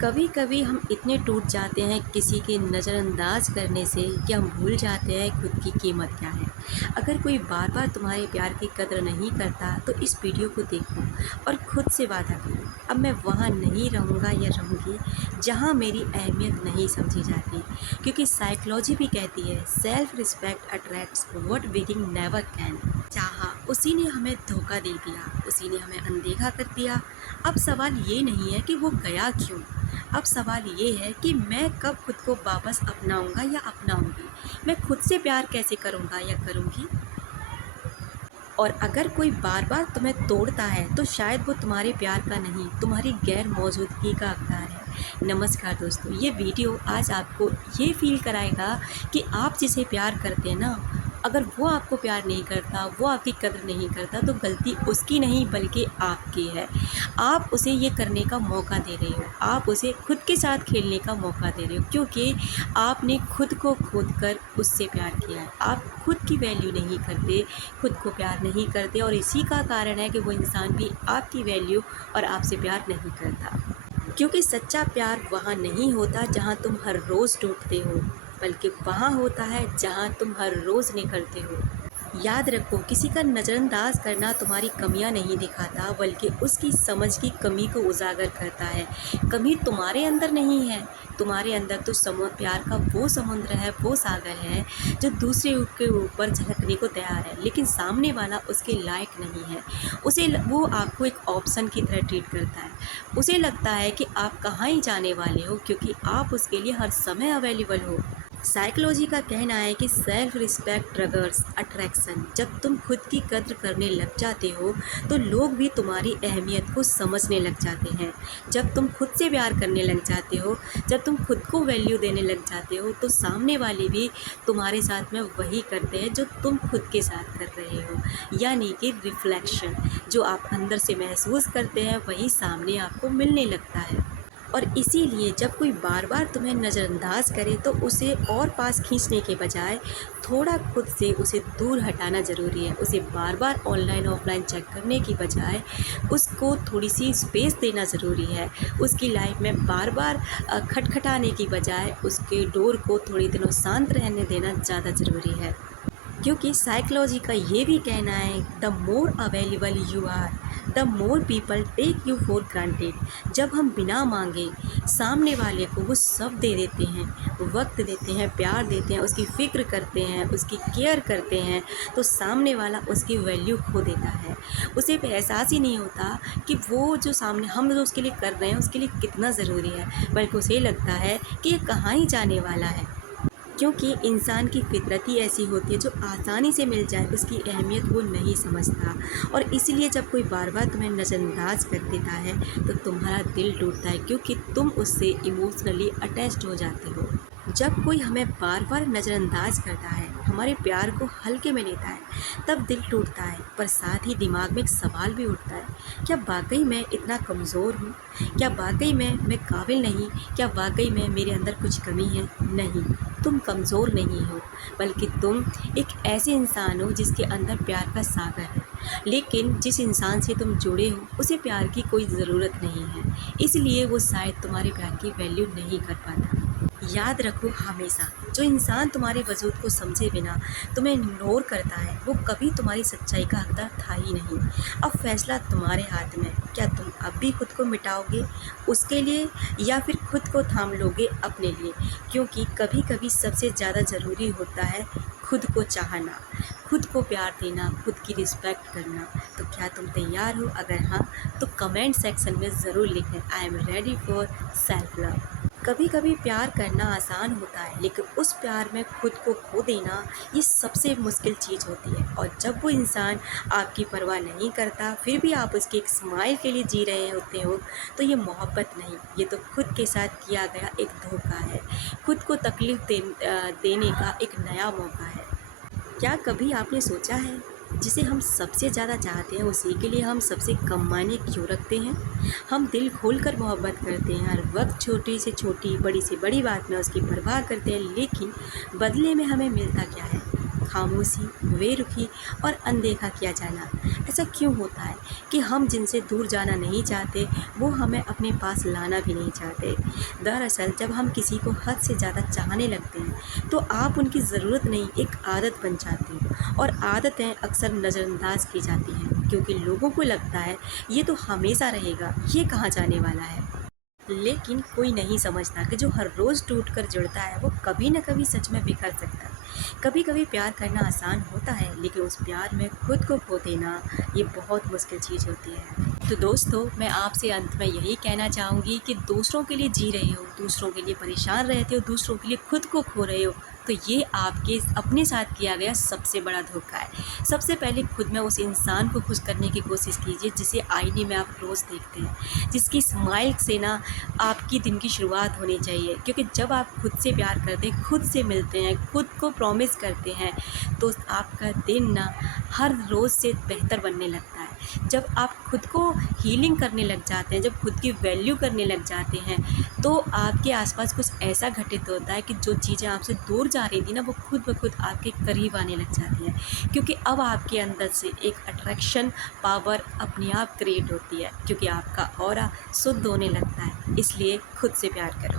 कभी कभी हम इतने टूट जाते हैं किसी के नज़रअंदाज करने से कि हम भूल जाते हैं खुद की कीमत क्या है। अगर कोई बार बार तुम्हारे प्यार की कदर नहीं करता तो इस वीडियो को देखो और खुद से वादा करो, अब मैं वहाँ नहीं रहूँगा या रहूँगी जहाँ मेरी अहमियत नहीं समझी जाती। क्योंकि साइकोलॉजी भी कहती है self respect attracts what wedding never can. चाहा उसी ने हमें धोखा दे दिया, उसी ने हमें अनदेखा कर दिया। अब सवाल ये नहीं है कि वो गया क्यों, अब सवाल ये है कि मैं कब खुद को वापस अपनाऊंगा या अपनाऊंगी। मैं खुद से प्यार कैसे करूंगा या करूंगी। और अगर कोई बार बार तुम्हें तोड़ता है तो शायद वो तुम्हारे प्यार का नहीं, तुम्हारी गैर मौजूदगी का हकदार है। नमस्कार दोस्तों, ये वीडियो आज आपको ये फील कराएगा कि आप जिसे प्यार करते हैं ना, अगर वो आपको प्यार नहीं करता, वो आपकी कदर नहीं करता तो गलती उसकी नहीं बल्कि आपकी है। आप उसे ये करने का मौका दे रहे हो, आप उसे खुद के साथ खेलने का मौका दे रहे हो, क्योंकि आपने खुद को खोद कर उससे प्यार किया है। आप खुद की वैल्यू नहीं करते, खुद को प्यार नहीं करते, और इसी का कारण है कि वो इंसान भी आपकी वैल्यू और आपसे प्यार नहीं करता। क्योंकि सच्चा प्यार वहाँ नहीं होता जहाँ तुम हर रोज़ टूटते हो, बल्कि वहाँ होता है जहाँ तुम हर रोज़ निकलते हो। याद रखो, किसी का नज़रअंदाज करना तुम्हारी कमियां नहीं दिखाता बल्कि उसकी समझ की कमी को उजागर करता है। कमी तुम्हारे अंदर नहीं है, तुम्हारे अंदर तो प्यार का वो समुद्र है, वो सागर है जो दूसरे के ऊपर झलकने को तैयार है, लेकिन सामने वाला उसके लायक नहीं है। वो आपको एक ऑप्शन की तरह ट्रीट करता है। उसे लगता है कि आप कहाँ ही जाने वाले हो, क्योंकि आप उसके लिए हर समय अवेलेबल हो। साइकोलॉजी का कहना है कि सेल्फ रिस्पेक्ट ट्रिगर्स अट्रैक्शन। जब तुम खुद की कद्र करने लग जाते हो तो लोग भी तुम्हारी अहमियत को समझने लग जाते हैं। जब तुम खुद से प्यार करने लग जाते हो, जब तुम खुद को वैल्यू देने लग जाते हो, तो सामने वाले भी तुम्हारे साथ में वही करते हैं जो तुम खुद के साथ कर रहे हो। यानी कि रिफ्लेक्शन, जो आप अंदर से महसूस करते हैं वही सामने आपको मिलने लगता है। और इसीलिए जब कोई बार बार तुम्हें नज़रअंदाज करे तो उसे और पास खींचने के बजाय थोड़ा खुद से उसे दूर हटाना ज़रूरी है। उसे बार बार ऑनलाइन ऑफलाइन चेक करने की बजाय उसको थोड़ी सी स्पेस देना ज़रूरी है। उसकी लाइफ में बार बार खटखटाने की बजाय उसके डोर को थोड़ी दिनों शांत रहने देना ज़्यादा ज़रूरी है। क्योंकि साइकोलॉजी का ये भी कहना है the more available you are the more people take you for granted. जब हम बिना मांगे सामने वाले को वो सब दे देते हैं, वक्त देते हैं, प्यार देते हैं, उसकी फ़िक्र करते हैं, उसकी केयर करते हैं, तो सामने वाला उसकी वैल्यू खो देता है। उसे एहसास ही नहीं होता कि वो जो सामने हम जो उसके लिए कर रहे हैं उसके लिए कितना ज़रूरी है, बल्कि उसे लगता है कि ये कहाँ ही जाने वाला है। क्योंकि इंसान की फितरत ही ऐसी होती है, जो आसानी से मिल जाए उसकी अहमियत वो नहीं समझता। और इसलिए जब कोई बार बार तुम्हें नज़रअंदाज कर देता है तो तुम्हारा दिल टूटता है, क्योंकि तुम उससे इमोशनली अटैच्ड हो जाते हो। जब कोई हमें बार बार नज़रअंदाज करता है, हमारे प्यार को हल्के में लेता है, तब दिल टूटता है। पर साथ ही दिमाग में एक सवाल भी उठता है, क्या वाकई मैं इतना कमज़ोर हूँ? क्या वाकई मैं काबिल नहीं? क्या वाकई में मेरे अंदर कुछ कमी है? नहीं, तुम कमज़ोर नहीं हो, बल्कि तुम एक ऐसे इंसान हो जिसके अंदर प्यार का सागर है। लेकिन जिस इंसान से तुम जुड़े हो उसे प्यार की कोई ज़रूरत नहीं है, इसलिए वो शायद तुम्हारे प्यार की वैल्यू नहीं कर पाता। याद रखो, हमेशा जो इंसान तुम्हारे वजूद को समझे बिना तुम्हें इग्नोर करता है वो कभी तुम्हारी सच्चाई का हकदार था ही नहीं। अब फैसला तुम्हारे हाथ में, क्या तुम अब भी खुद को मिटाओगे उसके लिए या फिर खुद को थाम लोगे अपने लिए। क्योंकि कभी कभी सबसे ज़्यादा ज़रूरी होता है खुद को चाहना, खुद को प्यार देना, खुद की रिस्पेक्ट करना। तो क्या तुम तैयार हो? अगर हाँ तो कमेंट सेक्शन में ज़रूर लिखें I am ready for self love. कभी कभी प्यार करना आसान होता है, लेकिन उस प्यार में खुद को खो देना ये सबसे मुश्किल चीज़ होती है। और जब वो इंसान आपकी परवाह नहीं करता फिर भी आप उसकी एक स्माइल के लिए जी रहे होते हो, तो ये मोहब्बत नहीं, ये तो खुद के साथ किया गया एक धोखा है। खुद को तकलीफ़ देने का एक नया मौका है। क्या कभी आपने सोचा है, जिसे हम सबसे ज़्यादा चाहते हैं उसी के लिए हम सबसे कम मायने क्यों रखते हैं? हम दिल खोलकर मोहब्बत करते हैं, हर वक्त छोटी से छोटी, बड़ी से बड़ी बात में उसकी परवाह करते हैं, लेकिन बदले में हमें मिलता क्या है? खामोशी, बेरुखी और अनदेखा किया जाना। ऐसा क्यों होता है कि हम जिनसे दूर जाना नहीं चाहते वो हमें अपने पास लाना भी नहीं चाहते। दरअसल जब हम किसी को हद से ज़्यादा चाहने लगते हैं तो आप उनकी ज़रूरत नहीं, एक आदत बन जाती है। और आदतें अक्सर नज़रअंदाज की जाती हैं क्योंकि लोगों को लगता है ये तो हमेशा रहेगा, ये कहाँ जाने वाला है। लेकिन कोई नहीं समझता कि जो हर रोज़ टूट कर जुड़ता है वो कभी न कभी सच में बिखर सकता है। कभी कभी प्यार करना आसान होता है लेकिन उस प्यार में खुद को खो देना ये बहुत मुश्किल चीज़ होती है। तो दोस्तों, मैं आपसे अंत में यही कहना चाहूँगी कि दूसरों के लिए जी रहे हो, दूसरों के लिए परेशान रहते हो, दूसरों के लिए खुद को खो रहे हो, तो ये आपके अपने साथ किया गया सबसे बड़ा धोखा है। सबसे पहले खुद में उस इंसान को खुश करने की कोशिश कीजिए जिसे आईने में आप रोज़ देखते हैं, जिसकी स्माइल से ना आपकी दिन की शुरुआत होनी चाहिए। क्योंकि जब आप खुद से प्यार करते हैं, खुद से मिलते हैं, खुद को प्रॉमिस करते हैं, तो आपका दिन ना हर रोज़ से बेहतर बनने लगता है। जब आप खुद को हीलिंग करने लग जाते हैं, जब खुद की वैल्यू करने लग जाते हैं, तो आपके आसपास कुछ ऐसा घटित होता है कि जो चीज़ें आपसे दूर जा रही थी ना वो खुद ब खुद आपके करीब आने लग जाती हैं। क्योंकि अब आपके अंदर से एक अट्रैक्शन पावर अपने आप क्रिएट होती है, क्योंकि आपका ऑरा शुद्ध होने लगता है। इसलिए खुद से प्यार करो।